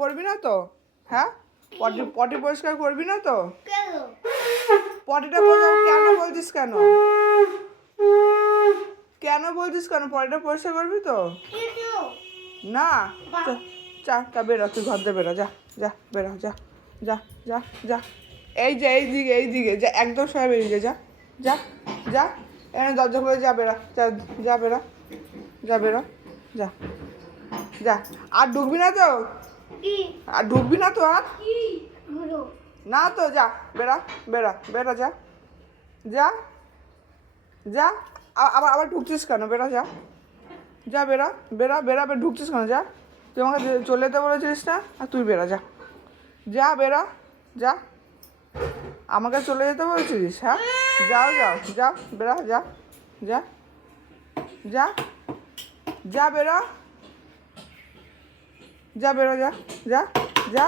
করবি না তো? হ্যাঁ, পটি পটি পরিষ্কার করবি না তো? পটিটা কেন বলছিস কেন? কেন বলছিস কেন? পটিটা পরিষ্কার করবি তো? না, চা চা বেরো, তুই ঘর দিয়ে বেরো, যা যা বেরো, যা যা যা যা। এই যে এই দিকে যা, একদম সবাই বেরিয়ে যা, যা যা। এখানে দরজা খুলে যা, বেরা, যা যা বেরা, যা বেরো, যা যা। আর ঢুকবি না তো? আর ঢুকবি না তো? আর না তো, যা বেরা বেরা বেরা, যা যা যা। আবার আবার ঢুকছিস কেন? বেরা, যা যা বেরা বেরা বেরা বেরা, ঢুকছিস কেন? যা, তুই আমাকে চলে যেতে বলেছিস না? আর তুই বেরা, যা যা বেরা, যা। আমাকে চলে যেতে বলছিস? হ্যাঁ, যাও যাও যা বেরা, যা যা যা যা বেরা, যা বেরো, যা যা যা।